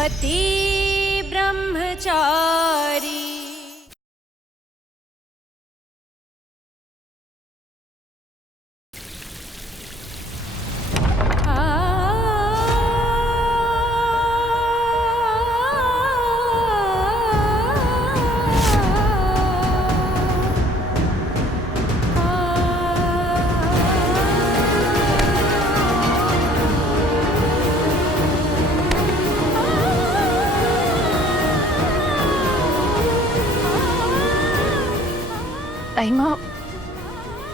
पति ब्रह्मचारी। ताईमा,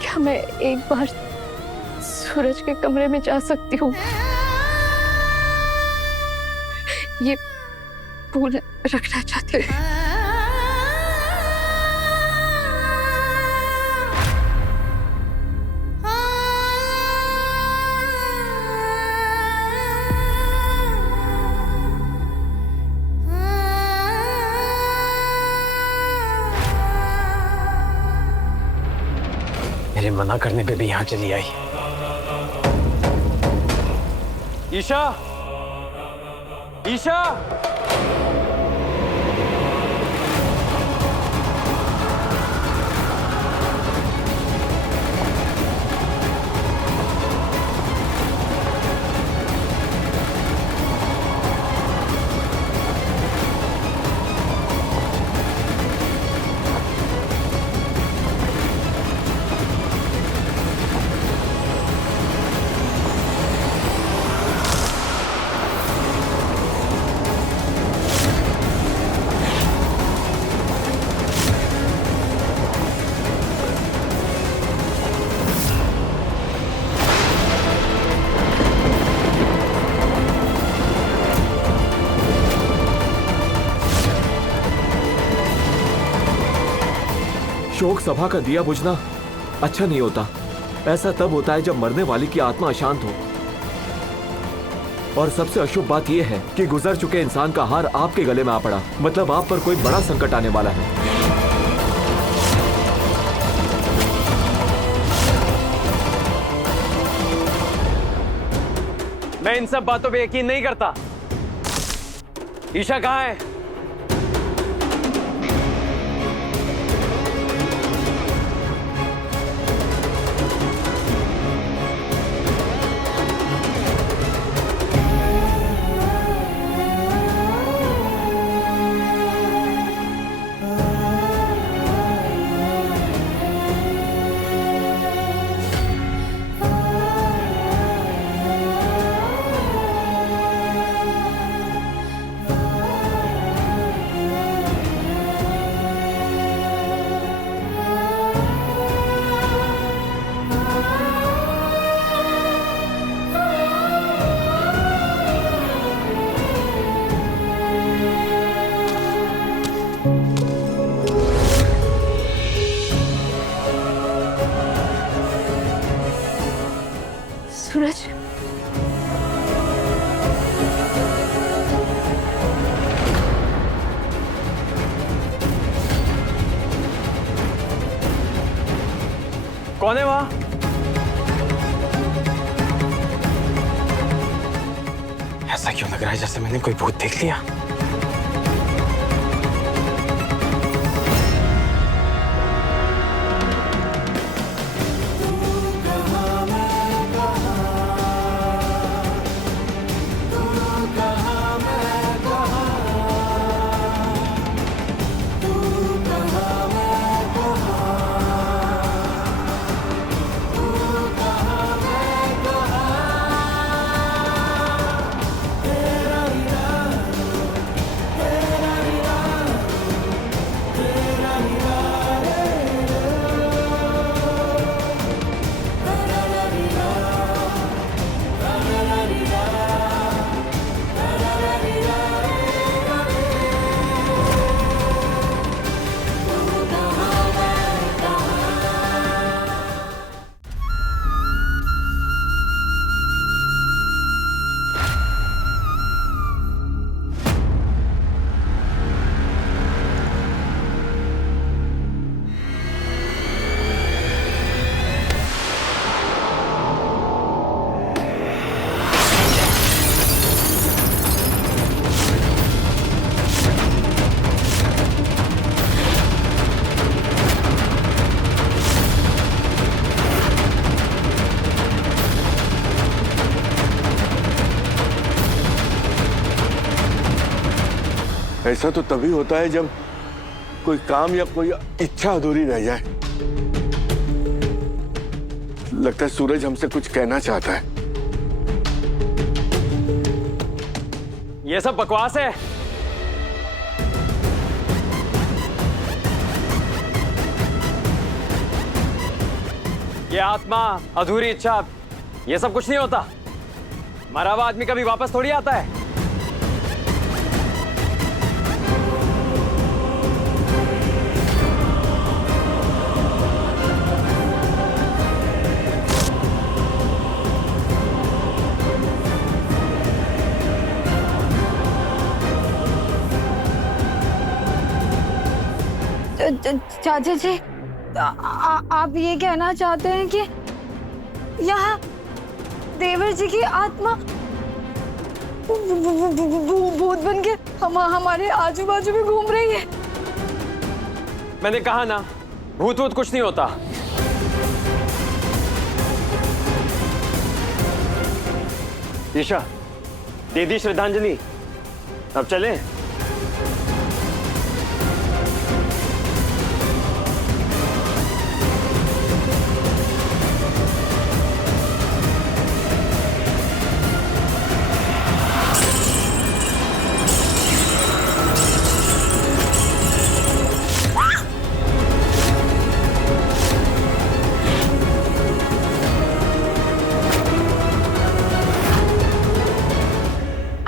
क्या मैं एक बार सूरज के कमरे में जा सकती हूँ? ये फूल रखना चाहते हैं। मेरे मना करने पे भी यहाँ चली आई। ईशा, ईशा, शोक सभा का दिया बुझना अच्छा नहीं होता। ऐसा तब होता है जब मरने वाली की आत्मा अशांत हो। और सबसे अशुभ बात यह है कि गुजर चुके इंसान का हार आपके गले में आ पड़ा। मतलब आप पर कोई बड़ा संकट आने वाला है। मैं इन सब बातों पे यकीन नहीं करता। ईशा कहाँ है? सूरज, कौन है वहां? ऐसा क्यों लग रहा है जैसे मैंने कोई भूत देख लिया? ऐसा तो तभी होता है जब कोई काम या कोई इच्छा अधूरी रह जाए। लगता है सूरज हमसे कुछ कहना चाहता है। ये सब बकवास है। ये आत्मा, अधूरी इच्छा, ये सब कुछ नहीं होता। मरा हुआ आदमी कभी वापस थोड़ी आता है। चाचा जी, आप ये कहना चाहते हैं कि यहाँ देवर जी की आत्मा भूत बन के हमारे आजू बाजू में घूम रही है? मैंने कहा ना, भूत वूत कुछ नहीं होता। ईशा, दे दी श्रद्धांजलि, अब चलें?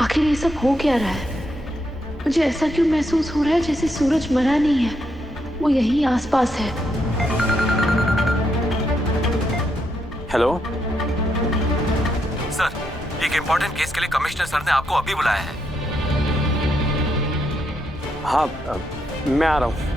आखिर ये सब हो क्या रहा है? मुझे ऐसा क्यों महसूस हो रहा है जैसे सूरज मरा नहीं है, वो यहीं आसपास है। हेलो सर, एक इंपॉर्टेंट केस के लिए कमिश्नर सर ने आपको अभी बुलाया है। हाँ, मैं आ रहा हूँ।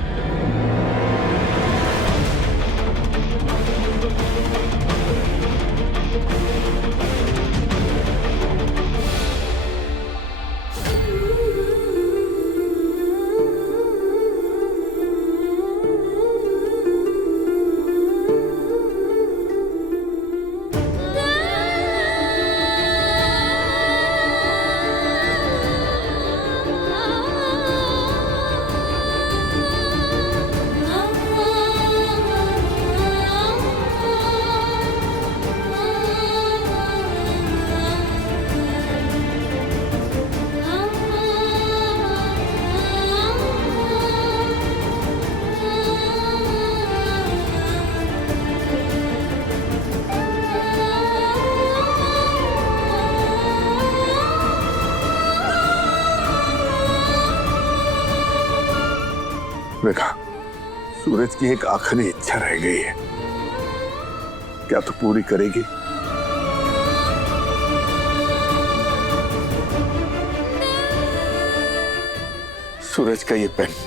देखा, सूरज की एक आखिरी इच्छा रह गई है, क्या तू पूरी करेगी? सूरज का ये पेन,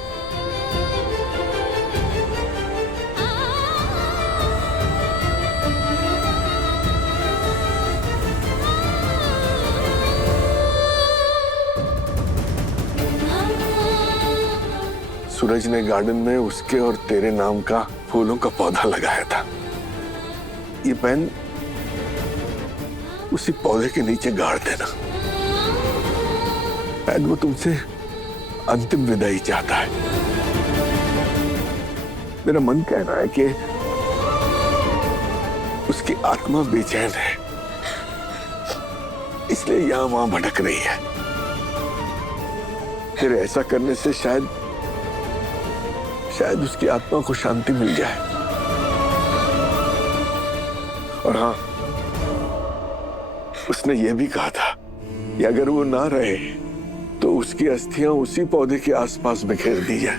सूरज ने गार्डन में उसके और तेरे नाम का फूलों का पौधा लगाया था। ये पेन उसी पौधे के नीचे गाड़ देना। शायद वो तुमसे अंतिम विदाई चाहता है। मेरा मन कह रहा है कि उसकी आत्मा बेचैन है, इसलिए यहां वहां भटक रही है। फिर ऐसा करने से शायद उसकी आत्मा को शांति मिल जाए। और हाँ, उसने यह भी कहा था कि अगर वो ना रहे तो उसकी अस्थियां उसी पौधे के आसपास बिखेर दी जाए।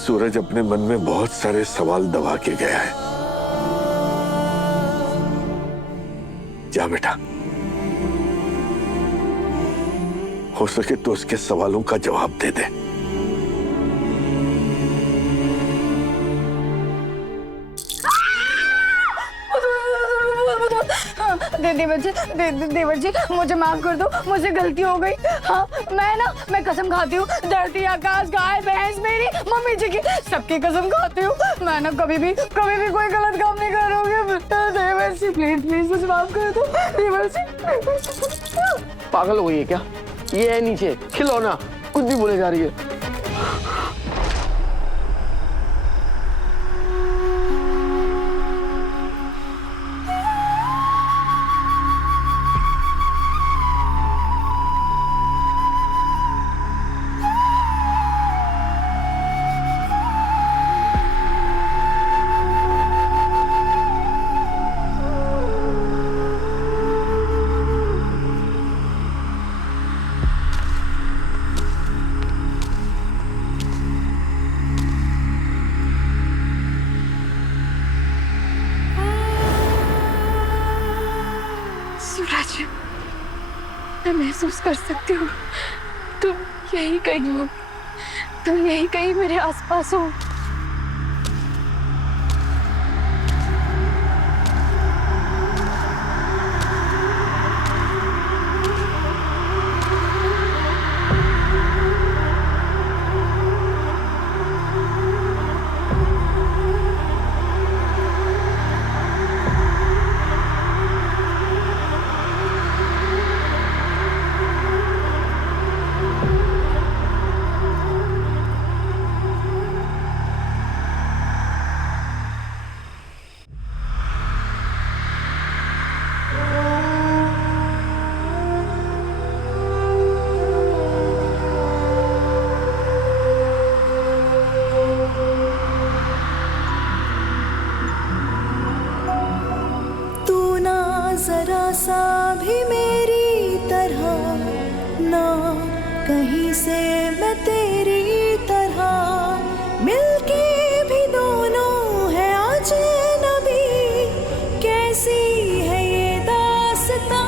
सूरज अपने मन में बहुत सारे सवाल दबा के गया है। जा बेटा, हो सके तो उसके सवालों का जवाब दे दे। देवर जी मुझे माफ कर दो, मुझे गलती हो गई। हाँ मैं कसम खाती हूँ, धरती आकाश गाय भैंस मेरी मम्मी जी की सबकी कसम खाती हूँ, मैं ना कभी भी कोई गलत काम नहीं करूँगी। देवर जी प्लीज मुझे माफ कर दो। देवर जी पागल हो गई है क्या? ये है नीचे खिलौना, कुछ भी बोले जा रही है। सूरज, मैं महसूस कर सकती हूँ तुम यही कहीं हो, तुम यही कहीं मेरे आसपास हो। जरा सा भी मेरी तरह ना, कहीं से मैं तेरी तरह, मिलके भी दोनों है अजनबी, कैसी है ये दास्तां,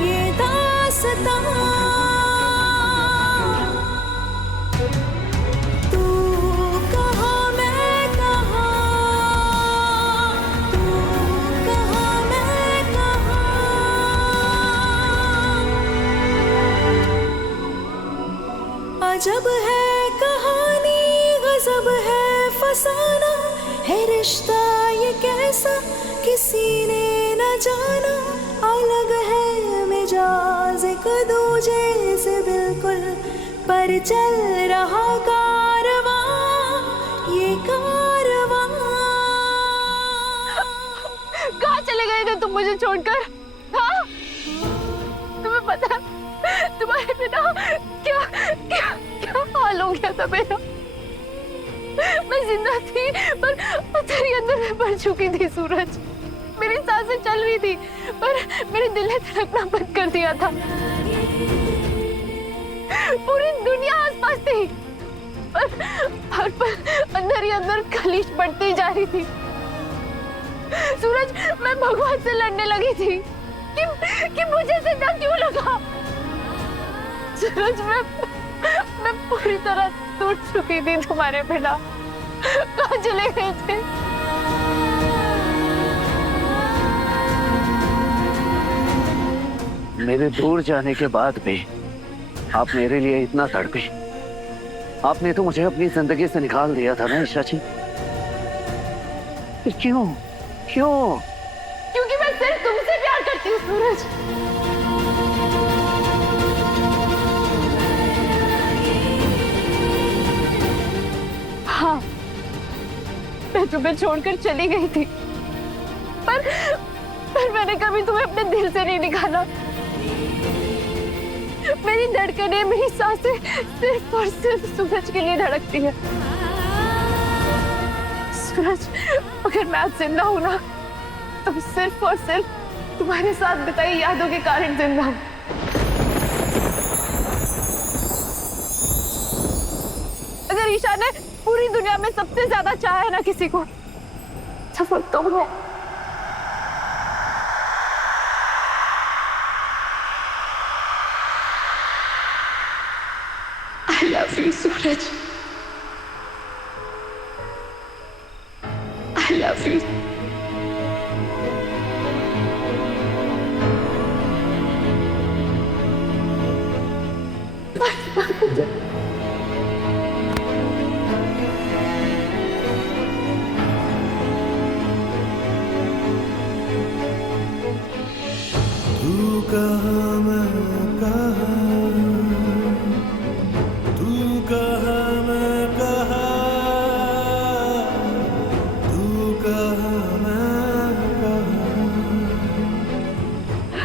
ये दास्तां। तू कहाँ मैं कहाँ, तू कहाँ मैं कहाँ, अजब है कहानी गजब है फसाना, है रिश्ता ये कैसा किसी ने न जाना, अलग है मिजाज एक दूजे से बिल्कुल, पर चल रहा कारवां, ये कारवां। कहाँ चले गए थे तुम मुझे छोड़कर? हाँ, तुम्हें पता है तुम्हारे बिना क्या क्या क्या हाल हो गया था मेरा। मैं जिंदा थी पर तेरे अंदर में पड़ चुकी थी सूरज। मेरी सांसें चल रही थी पर मेरे दिल ने धड़कना बंद कर दिया था। पूरी दुनिया आसपास थी पर हर पल अंदर ही अंदर खलीज बढ़ती जा रही थी। सूरज, मैं भगवान से लड़ने लगी थी कि मुझे जिंदा क्यों लगा। सूरज, मैं पूरी तरह टूट चुकी थी तुम्हारे बिना। कहाँ चले गए थे? मेरे दूर जाने के बाद भी आप मेरे लिए इतना तड़पे। आपने तो मुझे अपनी जिंदगी से निकाल दिया था ना ईशा जी। क्यों क्यों? क्योंकि मैं सिर्फ तुमसे प्यार करती हूँ सूरज। हाँ, मैं तुम्हें छोड़कर चली गई थी पर मैंने कभी तुम्हें अपने दिल से नहीं निकाला। मेरी धड़कनें, मेरी सांसें सिर्फ और सिर्फ सूरज के लिए धड़कती है। सूरज, अगर मैं आज जिंदा हूं ना तो सिर्फ और सिर्फ तुम्हारे साथ बिताई यादों के कारण जिंदा हूं। अगर ईशा ने पूरी दुनिया में सबसे ज्यादा चाहा है ना किसी को, तो वो तुम हो। I love you, Suraj. I love you.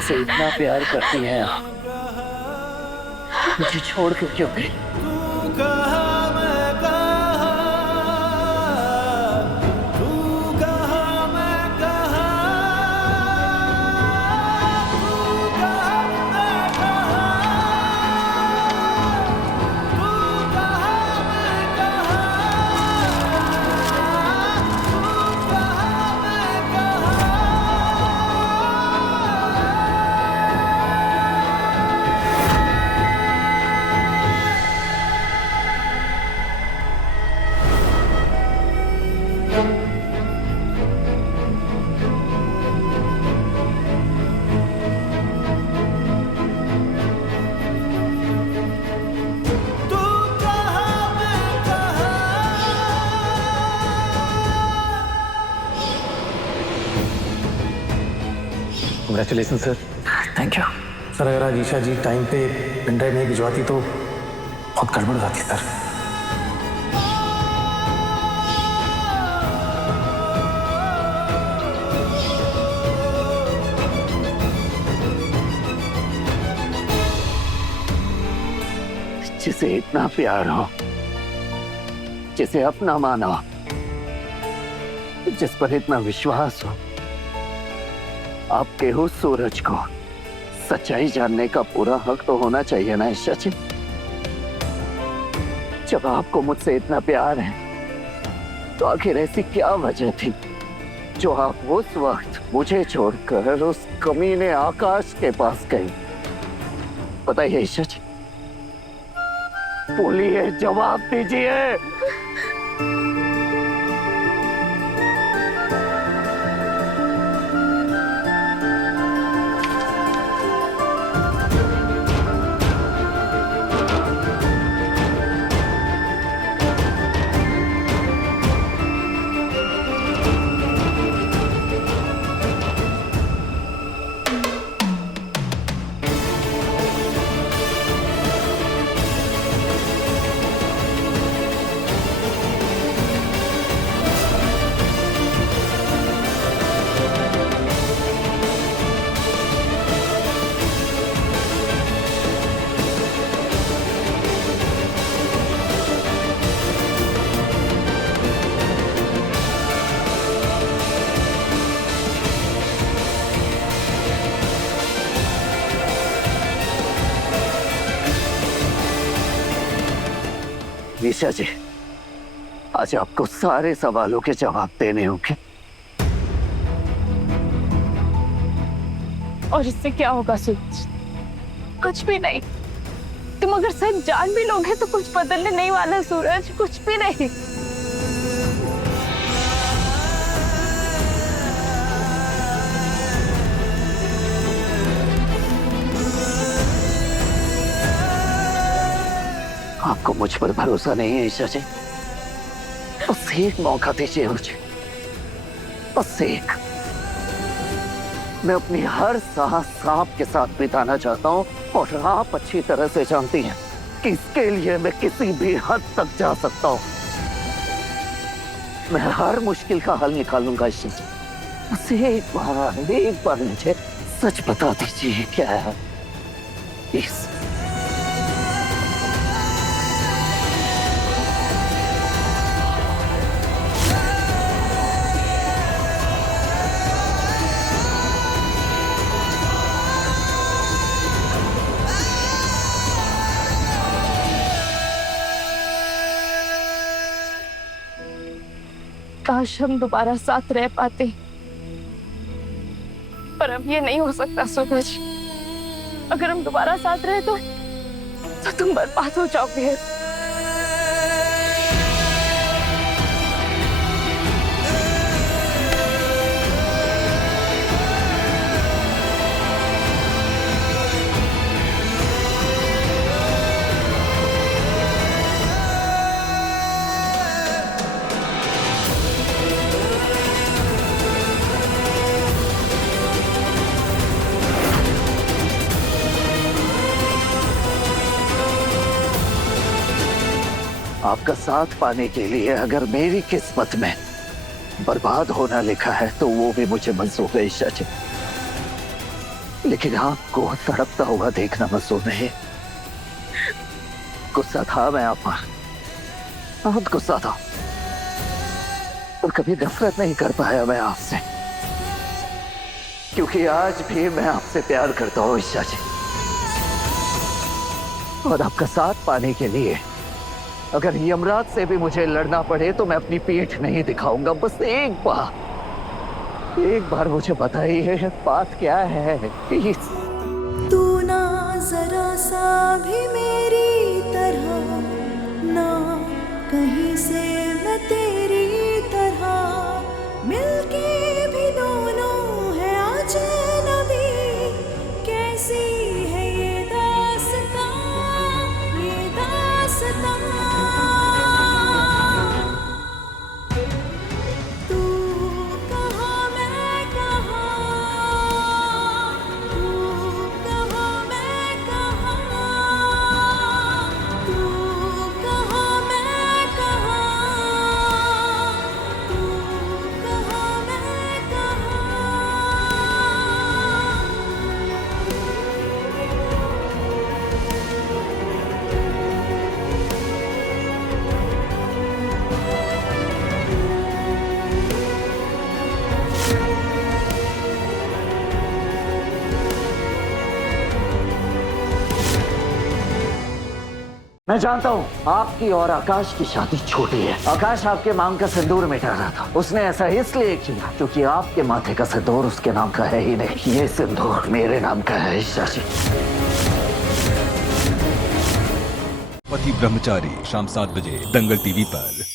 मुझसे इतना प्यार करती हैं आप, मुझे छोड़ के क्यों गई? Congratulation sir. Thank you. Sir अगर आज ईशा जी टाइम पे पेन ड्राइव नहीं भिजवाती तो बहुत गड़बड़ हो जाती सर। जिसे इतना प्यार हो, जिसे अपना मानो, जिस पर इतना विश्वास हो, आपके उस सूरज को सच्चाई जानने का पूरा हक तो होना चाहिए ना ईशा जी। जब आपको मुझसे इतना प्यार है तो आखिर ऐसी क्या वजह थी जो आप उस वक्त मुझे छोड़कर उस कमीने आकाश के पास गई? बताइए ईशा जी, बोलिए, जवाब दीजिए। ईशा जी, आज आपको सारे सवालों के जवाब देने होंगे। और इससे क्या होगा सूरज? कुछ भी नहीं। तुम अगर सच जान भी लोगे तो कुछ बदलने नहीं वाला सूरज, कुछ भी नहीं। आपको मुझ पर भरोसा नहीं है ईशा जी? बस एक मौका दीजिए मुझे, बस एक। मैं अपनी हर सांस आपके साथ बिताना चाहता हूँ और आप अच्छी तरह से जानती हैं कि इसके लिए मैं किसी भी हद तक जा सकता हूँ। मैं हर मुश्किल का हल निकालूंगा ईशा जी। बस एक बार मुझे सच बता दीजिए क्या है इस। काश हम दोबारा साथ रह पाते, पर अब ये नहीं हो सकता सूरज। अगर हम दोबारा साथ रहे तो तुम बर्बाद हो जाओगे। आपका साथ पाने के लिए अगर मेरी किस्मत में बर्बाद होना लिखा है तो वो भी मुझे मंजूर है ईशा जी। लेकिन आपको तड़पता हुआ देखना मंजूर नहीं। गुस्सा था मैं आप पर, बहुत गुस्सा था, और कभी नफरत नहीं कर पाया मैं आपसे, क्योंकि आज भी मैं आपसे प्यार करता हूँ ईशा जी। और आपका साथ पाने के लिए अगर यमराज से भी मुझे लड़ना पड़े तो मैं अपनी पीठ नहीं दिखाऊंगा। बस एक बार मुझे बताइए बात क्या है प्लीज। तू ना जरा सा भी मेरी तरह, ना कहीं से मैं तेरी तरह, मिलके भी दोनों है अजनबी। कैसी है ये दास्तां, ये दास्तां। तू कहाँ मैं कहाँ, तू कहाँ मैं कहाँ, तू कहाँ मैं कहाँ, तू कहाँ मैं कहाँ। मैं जानता हूँ आपकी और आकाश की शादी छोटी है। आकाश आपके मांग का सिंदूर मिटा रहा था। उसने ऐसा इसलिए किया क्योंकि आपके माथे का सिंदूर उसके नाम का है ही नहीं। ये सिंदूर मेरे नाम का है ईशा जी। पति ब्रह्मचारी शाम 7 बजे दंगल टीवी पर।